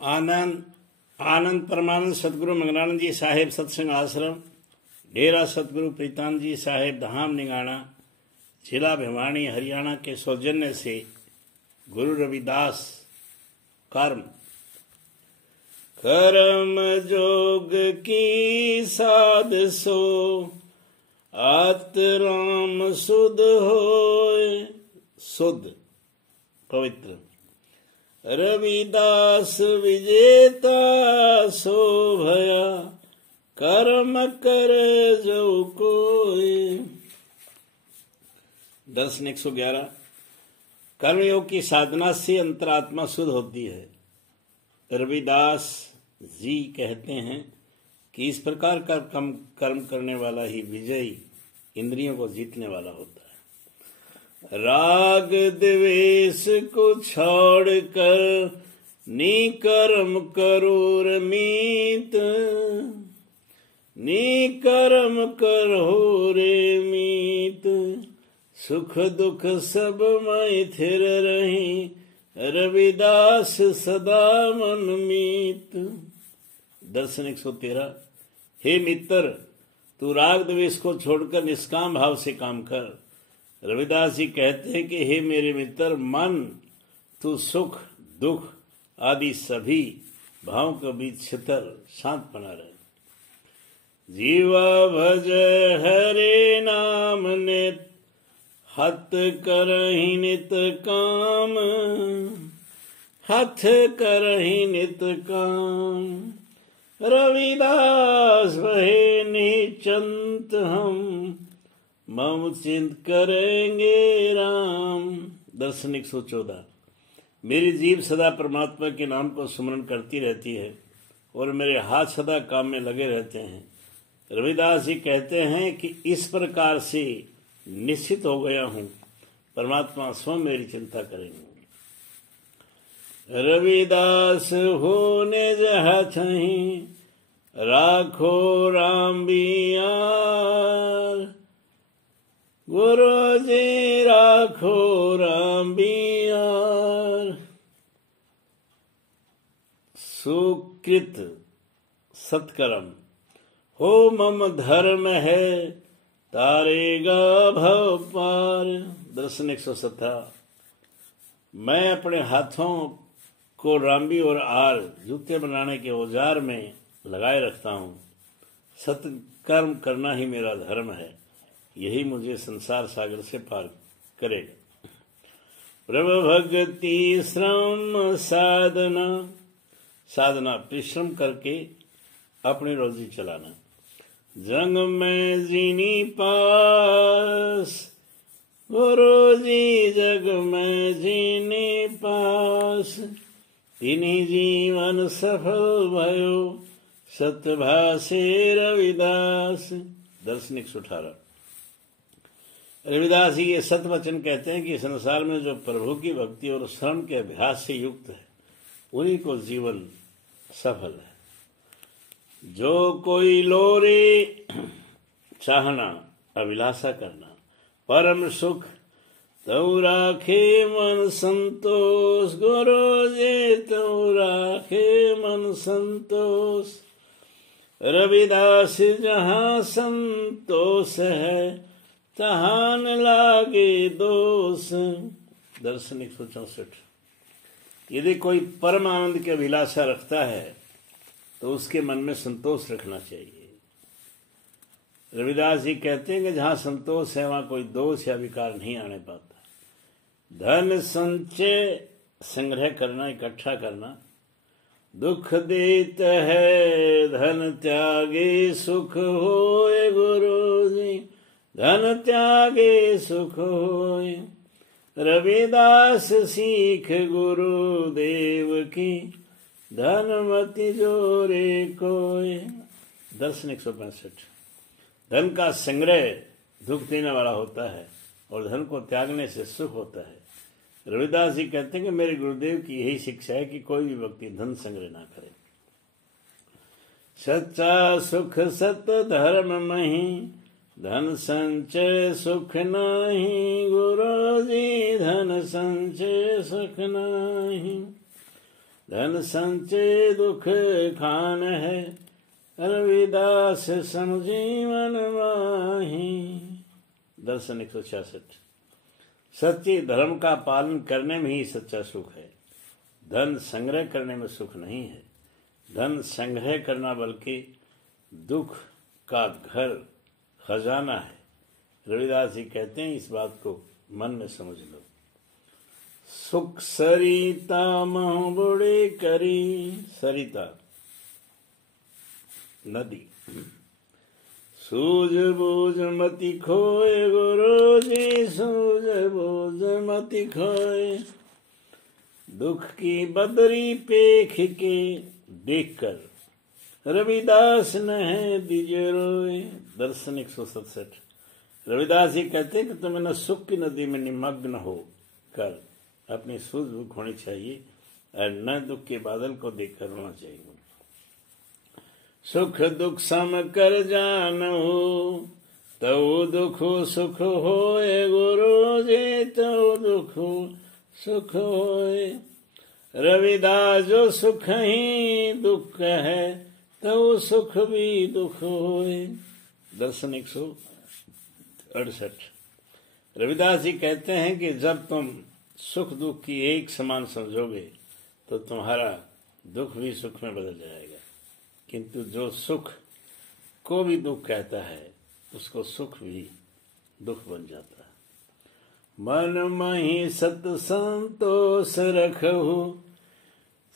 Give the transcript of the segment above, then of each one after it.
आनंद आनंद परमानंद सतगुरु मंगलानंद जी साहेब सत्संग आश्रम, डेरा सतगुरु प्रीतानंद जी साहेब धाम निगाना, जिला भिवानी हरियाणा के सौजन्य से गुरु रविदास कर्म कर्म जोग की साध सो आत्म सुध होए सुध पवित्र। रविदास विजेता सो भया कर्म कर जो कोई। दर्शन 111। कर्मयोग की साधना से अंतरात्मा शुद्ध होती है। रविदास जी कहते हैं कि इस प्रकार का कर्म करने वाला ही विजयी इंद्रियों को जीतने वाला होता है। राग द्वेष को छोड़कर निकर्म करो मीत, निकर्म करो रे मीत, सुख दुख सब मैथिर रही, रविदास सदा मन मीत। दर्शन 113। हे मित्र, तू राग द्वेष को छोड़कर निष्काम भाव से काम कर। रविदास जी कहते हैं कि हे मेरे मित्र, मन तू सुख दुख आदि सभी भावों के बीच छितर शांत बना रहे। जीवा भज हरे नाम नित, हथ करहि नित काम, हथ करहि नित काम। रविदास वहे निचंत हम, मम चिंत करेंगे राम। दर्शन 114। मेरी जीव सदा परमात्मा के नाम को स्मरण करती रहती है और मेरे हाथ सदा काम में लगे रहते हैं। रविदास जी कहते हैं कि इस प्रकार से निश्चित हो गया हूं, परमात्मा स्वयं मेरी चिंता करेंगे। रविदास होने जहाँ छही, राखो राम बियार, गुरु जी राखो राम बियार। सुकृत सत्कर्म हो मम धर्म है, तारेगा भव पार। दर्शन 117। मैं अपने हाथों को राम्बी और आर जूते बनाने के औजार में लगाए रखता हूँ। सत्कर्म करना ही मेरा धर्म है, यही मुझे संसार सागर से पार करेगा। प्रभु भक्ति श्रम साधना, साधना परिश्रम करके अपनी रोजी चलाना। जंग में जीनी पास, गुरु जी जग में जीनी पास, तिन्हीं जीवन सफल भयो, सतभाषे रविदास। दर्शन 118। रविदास जी ये सत्य वचन कहते हैं कि संसार में जो प्रभु की भक्ति और श्रम के अभ्यास से युक्त है, उन्हीं को जीवन सफल है। जो कोई लोरे चाहना, अभिलाषा करना, परम सुख तऊ राखे मन संतोष, गुरु जी तऊ राखे मन संतोष। रविदास जहाँ संतोष है, तहाँ न लागे दोष। दर्शन 164। यदि कोई परम आनंद की अभिलाषा रखता है तो उसके मन में संतोष रखना चाहिए। रविदास जी कहते हैं कि जहाँ संतोष है वहाँ कोई दोष या विकार नहीं आने पाता। धन संचय संग्रह करना, इकट्ठा करना दुख देत है, धन त्यागे सुख होए, गुरु जी धन त्यागे सुख होए। रविदास सीख गुरु देव की, धनमति जोरे कोय। दर्शन 165। धन का संग्रह दुख देने वाला होता है और धन को त्यागने से सुख होता है। रविदास जी कहते हैं कि मेरे गुरुदेव की यही शिक्षा है कि कोई भी व्यक्ति धन संग्रह ना करे। सच्चा सुख सत धर्म मही, धन संचय सुख नाही, गुरु जी धन संचय सुख नाही। धन संचय दुख खान है, रविदास समजीवन माही। दर्शन 166। सच्चे धर्म का पालन करने में ही सच्चा सुख है। धन संग्रह करने में सुख नहीं है। धन संग्रह करना बल्कि दुख का घर खजाना है। रविदास जी कहते हैं, इस बात को मन में समझ लो। सुख सरिता मह बुड़े करी, सरिता नदी, सूझ बूझ मति खोए गुरु जी, सूझ बूझ मति खोए। दुख की बदरी पेख के देखकर रविदास न दीजे रोए। दर्शन 167। रविदास जी कहते हैं कि तुम्हें न सुख की नदी में निमग्न हो कर अपनी सूझ बूझ होनी चाहिए और न दुख के बादल को देखकर रोना चाहिए। सुख दुख सम कर जानो, तो दुख सुख होए गुरु जी, तो दुख सुख होए। रविदास जो सुख ही दुख है, तो सुख भी दुख होए। दर्शन 168। रविदास जी कहते हैं कि जब तुम सुख दुख की एक समान समझोगे तो तुम्हारा दुख भी सुख में बदल जाएगा, किंतु जो सुख को भी दुख कहता है उसको सुख भी दुख बन जाता है। मन मही सत संतोष रखहु,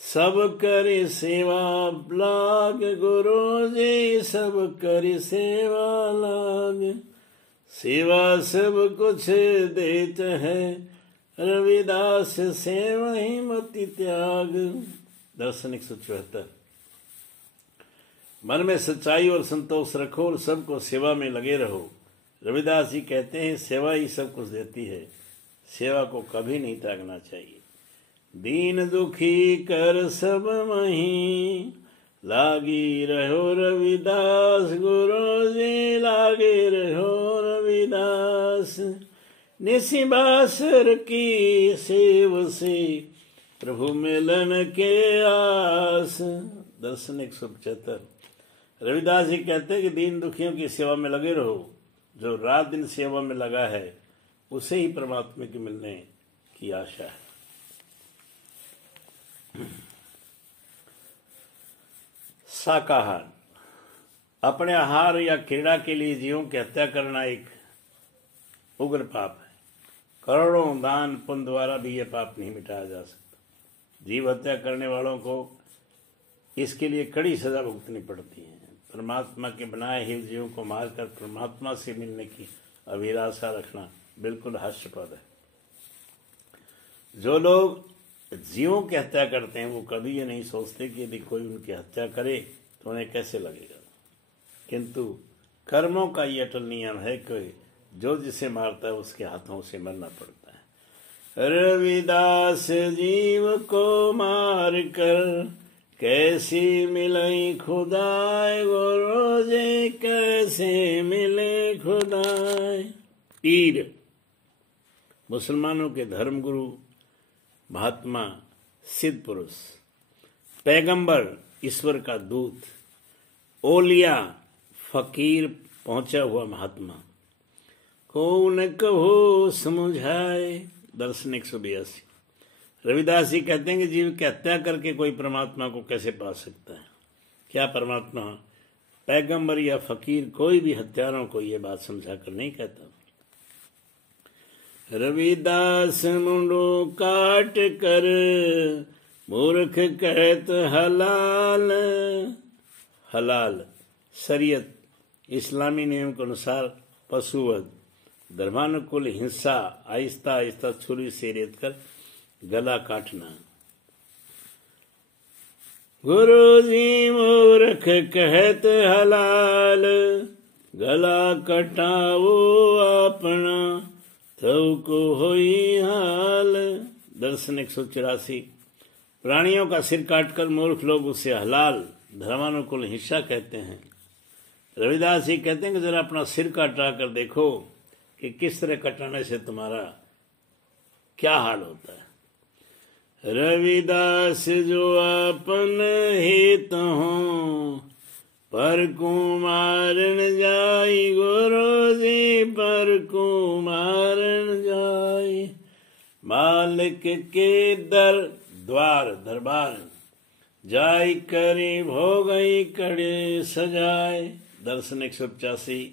सब करे सेवा लाग गुरु जी, सब करे सेवा लाग। सेवा सब कुछ देत है, रविदास सेवा ही मति त्याग। दर्शन 174। मन में सच्चाई और संतोष रखो और सबको सेवा में लगे रहो। रविदास जी कहते हैं, सेवा ही सब कुछ देती है, सेवा को कभी नहीं त्यागना चाहिए। दीन दुखी कर सब मही, लागी रहो रविदास गुरु जी, लागे रहो रविदास। निशिबासर की सेव से प्रभु मिलन के आस। दर्शन 175। रविदास जी कहते हैं कि दीन दुखियों की सेवा में लगे रहो। जो रात दिन सेवा में लगा है उसे ही परमात्मा के मिलने की आशा है। शाकाहार। अपने आहार या क्रीड़ा के लिए जीवों की हत्या करना एक उग्र पाप है। करोड़ों दान पुण्य द्वारा भी यह पाप नहीं मिटाया जा सकता। जीव हत्या करने वालों को इसके लिए कड़ी सजा भुगतनी पड़ती है। परमात्मा के बनाए हुए जीवों को मारकर परमात्मा से मिलने की अभिलाषा रखना बिल्कुल हास्यास्पद है। जो लोग जीवों की हत्या करते हैं वो कभी ये नहीं सोचते कि यदि कोई उनकी हत्या करे तो उन्हें कैसे लगेगा, किंतु कर्मों का ये अटल नियम है कि जो जिसे मारता है उसके हाथों से मरना पड़ता है। रविदास जीव को मार कर कैसे मिले खुदाए गुरु जी, कैसे मिले खुदाए। पीर मुसलमानों के धर्मगुरु, महात्मा, सिद्ध पुरुष, पैगंबर, ईश्वर का दूत, ओलिया, फकीर, पहुंचा हुआ महात्मा, कौन कहो समझाए। दर्शन 182। रविदास जी कहते हैं कि जीव की हत्या करके कोई परमात्मा को कैसे पा सकता है। क्या परमात्मा पैगंबर या फकीर कोई भी हत्यारों को ये बात समझा कर नहीं कहता। रविदास मुंडो काट कर मूर्ख कहत हलाल। हलाल शरीयत इस्लामी नियम के अनुसार पशुवध, धर्मानुकूल हिंसा, आहिस्ता आहिस्ता छुरी से रेत कर गला काटना। गुरु जी मूर्ख कहत हलाल, गला कटाओ अपना तो को होई हाल। दर्शन 184। प्राणियों का सिर काटकर मूर्ख लोग उसे हलाल, धर्मानुकूल हिंसा कहते हैं। रविदास जी कहते हैं कि जरा अपना सिर काटा कर देखो कि किस तरह कटाने से तुम्हारा क्या हाल होता है। रविदास जो आपन हित हों, पर को मारन जाई गुरु जी, पर को मारन जाई। मालिक के द्वार दरबार जाई करी भोगई कड़े सजाए। दर्शन 185।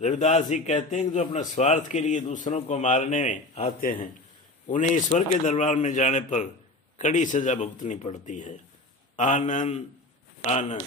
रविदास जी कहते हैं कि जो अपना स्वार्थ के लिए दूसरों को मारने में आते हैं, उन्हें ईश्वर के दरबार में जाने पर कड़ी सजा भुगतनी पड़ती है। आनंद आनंद।